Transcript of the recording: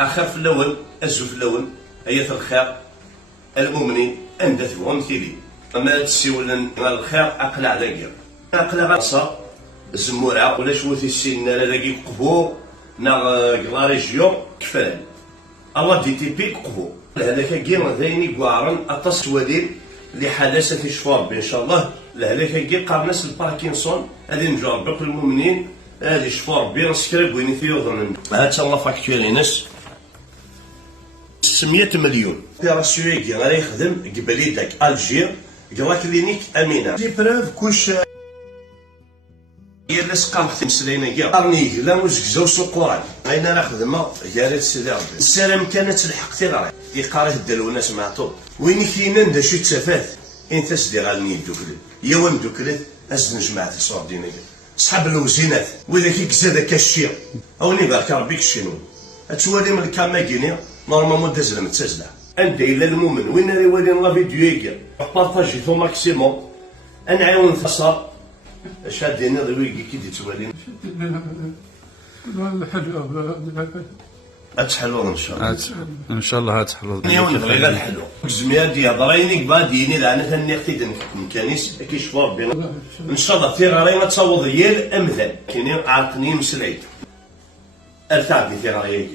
اخر في الاول ازو في الاول ايات الخير المؤمنين اندثهم تيلي اما تسيولن الخير اقلع داكير اقلع غصا زمورا ولا شوثي السن لا داكي قبو نا لا ريجيون كفال الله دي تيبي قبو هذاك كي ذايني كوارن اطاس وديل لحداثه شفار ان شاء الله لهلاك كي قابلنا الباركنسون غادي نرجعوا ربي المؤمنين هادي شفار بين سكريب وين ثيوضن هات الله فاكتوالي ناس 600 مليون اوبيراسيون غادي يخدم قبل داك الجير كوا كلينيك امينه دي بروف كوش هي اللي سقام مسلينا كاع قرني لا وزكزو سوق قران غينا راه خدمه جاريت سيدي ربي السلام كانت الحق تيغري يقاري الدلو ناس معطوب وين كاينه ندا شي تسافات انت سدي غالني دوكلي يا وين دوكلي از نجمع تصور دينا صحاب الوزينات واذا كيكزا داك الشيء اوني بارك ربي كشينو تولي من الكاما كينيا نورمالمون دازنا متسازله انت الا المؤمن وين راه والين لا فيديو يكا بارطاجي تو ماكسيموم نعاون ثصا شادين ذويكي كي تتوالين اتحلو ان شاء الله ان شاء الله هتحلو نيون بغي الحلو زميا دي هضريني باديني لعنه ثاني اختي كانيس كيشفور بين ان شاء الله في غاري ما تصوض هي الامثال كاينين عاقلين مسلعين ارتاع بي في غاري